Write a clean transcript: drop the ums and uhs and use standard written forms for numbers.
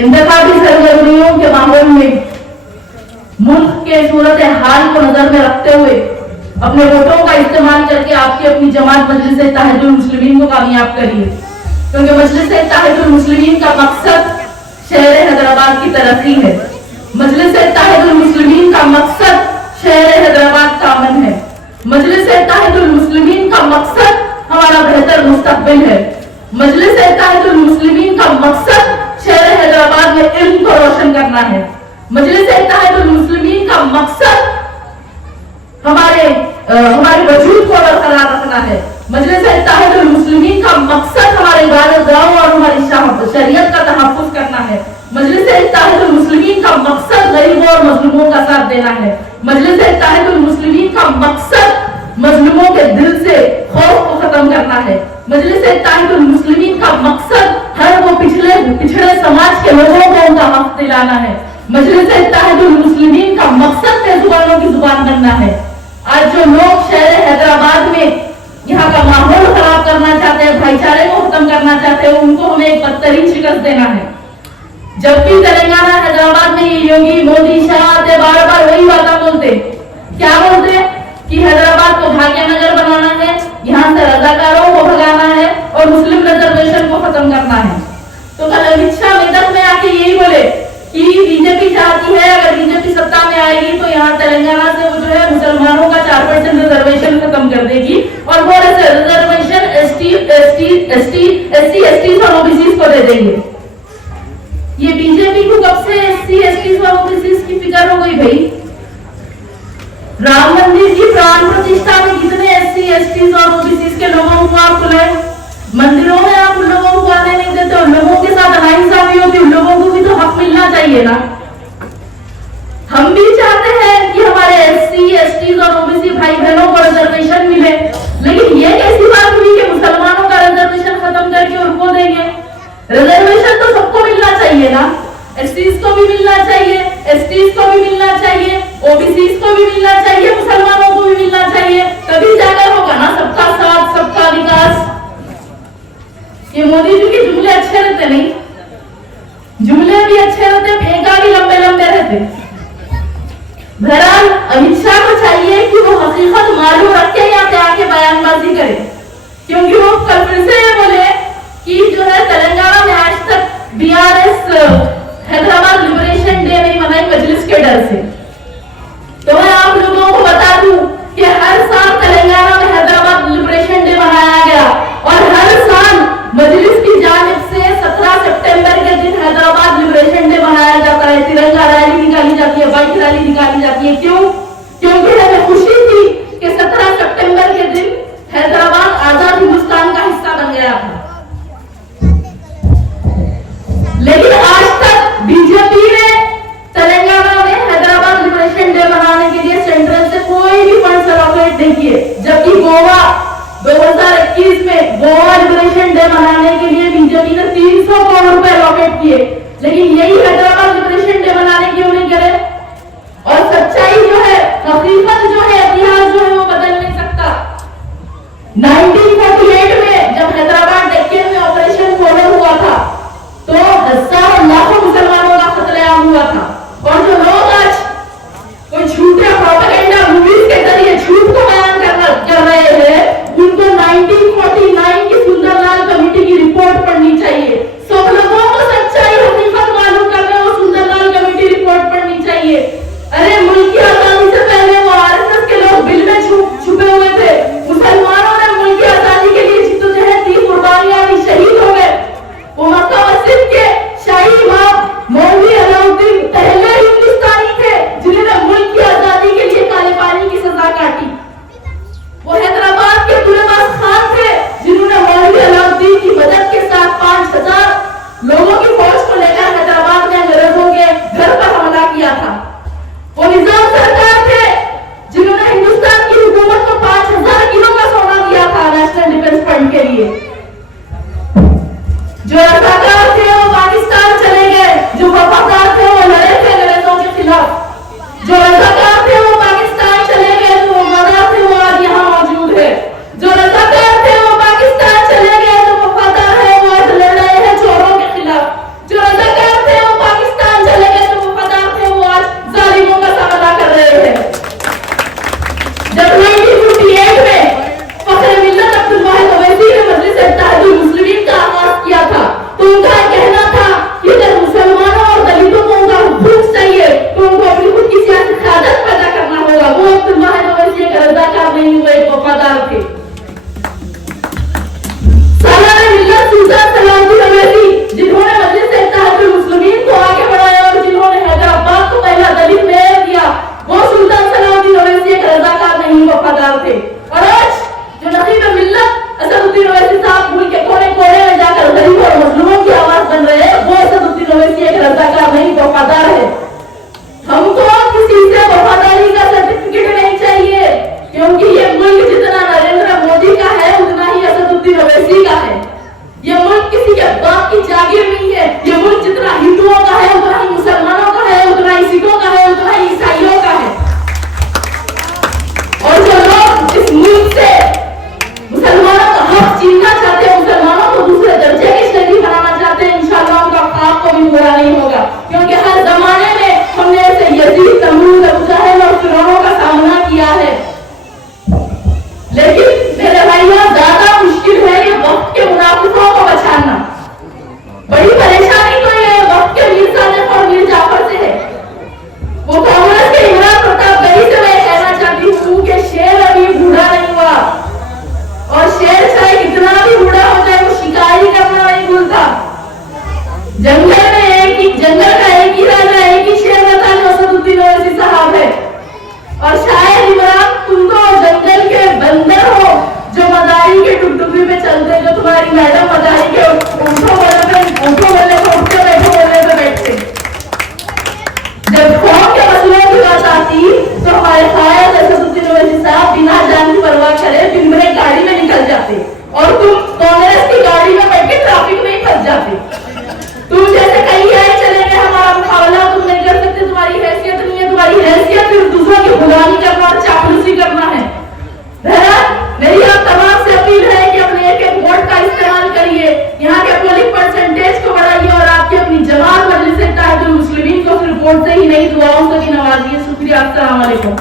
इंतखाबी सरगर्मियों के माहौल में मुल्क के सूरत हाल को नजर में रखते हुए अपने वोटों का इस्तेमाल करके आपकी अपनी जमात मजलिस इत्तेहादुल मुस्लिमीन को कामयाब करिए, क्योंकि मजलिस इत्तेहादुल मुस्लिमीन का मकसद शहर हैदराबाद की तरक्की है। मजलिस इत्तेहादुल मुस्लिमीन का मकसद शहर हैदराबाद का अमन है। मजलिस इत्तेहादुल मुस्लिमीन का मकसद हमारा बेहतर मुस्तकबिल है। मजलिस इत्तेहादुल मुस्लिमीन का मकसद शहर हैदराबाद में इल्म को रोशन करना है। मजलिस इत्तेहादुल मुस्लिमीन का मकसद हमारे वजूद को बरकरार रखना है। मजलिस इत्तेहादुल मुस्लिमीन का मकसद हमारे इबादतगाहों और हमारी शरीयत का तहफ्फुज़ करना है। मजलिस इत्तेहादुल मुस्लिमीन का मकसद गरीबों और मजलूमों का साथ देना है। मजलिस इत्तेहादुल मुस्लिमीन का मकसद मजलूमों के दिल से खौफ को खत्म करना है। मजलिस इत्तेहादुल मुस्लिमीन का मकसद हर वो पिछड़े समाज के लोगों को उनका हक दिलाना है। मजलिस इत्तेहादुल मुस्लिमीन का मकसद बेजुबानों की जुबान बनना है। आज जो लोग शहर हैदराबाद में यहाँ का माहौल खराब करना चाहते हैं, भाईचारे को खत्म करना चाहते हैं, उनको हमें एक बदतरीन शिकस्त देना है। जब भी तेलंगाना हैदराबाद में ये योगी मोदी शाह आते बार बार वही बातें बोलते, क्या बोलते कि हैदराबाद को भाग्यनगर बनाना है, यहाँ से रजाकारों को भगाना है और मुस्लिम रिजर्वेशन को खत्म करना है। तो कल अमित शाह मेदक में आके यही बोले कि बीजेपी चाहती है अगर बीजेपी सत्ता में आएगी तो यहाँ तेलंगाना से वो जो है मुसलमानों का 4% रिजर्वेशन खत्म कर देगी और वो रिजर्वेशन SC और ओबीसी को दे देंगे। ये बीजेपी को कब से SC और ओबीसी की फिक्र हो गई भाई? राम मंदिर की प्राण प्रतिष्ठा में कितने SC और ओबीसी के लोगों को आप बुलाए? मंदिरों में आप उन लोगों को आने नहीं देते, उन लोगों के साथ नाइंसाफी होती, उन लोगों को भी तो हक मिलना चाहिए ना। हम भी चाहते हैं कि हमारे SC और ओबीसी भाई बहनों को रिजर्वेशन मिले, लेकिन ये कैसी बात हुई कि मुसलमानों का रिजर्वेशन खत्म करके उनको देंगे? रिजर्वेशन तो सबको मिलना चाहिए ना, SC को भी मिलना चाहिए, ST को भी मिलना चाहिए, ओबीसी को भी मिलना चाहिए, मुसलमानों को भी मिलना चाहिए, तभी जाकर होगा ना सबका साथ सबका विकास। ये मोदी जी के जुमले अच्छे रहते नहीं, जुमले भी अच्छे रहते, फेंका भी लंबे लंबे रहते। बहरहाल अमित शाह को चाहिए कि वो हकीकत मालूम रख के यहाँ पे आके बयानबाजी करे, क्योंकि वो कल फिर से ये बोले कि जो है तेलंगाना में आज तक BRS हैदराबाद लिबरेशन डे नहीं मनाई मजलिस के डर से। तो मैं आप लोगों को बता दूं कि हर साल तेलंगाना में हैदराबाद लिबरेशन डे मनाया गया और हर साल मजलिस की जानिब से 17 सितंबर के दिन हैदराबाद लिबरेशन डे मनाया जाता है। तिरंगा रैली निकाली जाती है, बाइक रैली निकाली जाती है। क्यों? क्योंकि हमें खुशी थी कि 17 सितंबर के दिन हैदराबाद आजाद हिंदुस्तान का हिस्सा बन गया था। लेकिन आज तक बीजेपी ने तेलंगाना में हैदराबाद लिबरेशन डे मनाने के लिए सेंट्रल से कोई भी फंड अलॉकेट नहीं किए, जबकि गोवा 2021 में गोवा लिबरेशन डे मनाने के लिए बीजेपी ने 300 करोड़ रुपए अलॉकेट किए, लेकिन यही हैदराबाद लिबरेशन डे मनाने क्यों नहीं करे? और सच्चाई जो है, हकीकत जो है, इतिहास जो है वो बदल नहीं सकता। 1948 में जब हैदराबाद डेक्कन में ऑपरेशन पोलो हुआ था तो हजारों लाखों मुसलमानों का कत्लेआम हुआ था। और जो लोग आज कोई झूठे प्रोपेगेंडा मूवीज के जरिए झूठ को बयान कर रहे हैं, उनको 1949 की सुंदरलाल कमेटी की रिपोर्ट पढ़नी चाहिए। सब लोगों को सच्चाई हकीकत मालूम करने उस जंगल का एक ही राजा, एक ही शेर बता जो असदुद्दीन ओवैसी साहब है। और शायद इमरान तुम तो जंगल के बंदर हो जो मदारी के टुकटुकी पे चलते, जो तुम्हारी मैडम मदारी के उठो बोले पे उठते, बैठो बोले पे बैठते। जब कौम के मसलों की बात आती तो हमारे शायद असदुद्दीन ओवैसी साहब बिना जान की परवाह करे बिन ब्रेक गाड़ी में निकल जाते और तुम कांग्रेस की गाड़ी में बैठ के ट्रैफिक में ही फंस जाते। तुम जैसे कहीं आए चले गए, हमारा मुकाबला तुम नहीं कर सकते, तुम्हारी हैसियत नहीं है, तुम्हारी हैसियत फिर दूसरों की गुलामी करना और चापलूसी करना है। मेरी आप तमाम से अपील है कि अपने एक वोट का इस्तेमाल करिए, यहाँ के पोलिंग परसेंटेज को बढ़ाइए और आपकी अपनी जमात मजलिस इत्तेहादुल मुस्लिमीन को सिर्फ वोट से ही नहीं दुआओं से भी नवाजिए। शुक्रिया, अस्सलाम वालेकुम।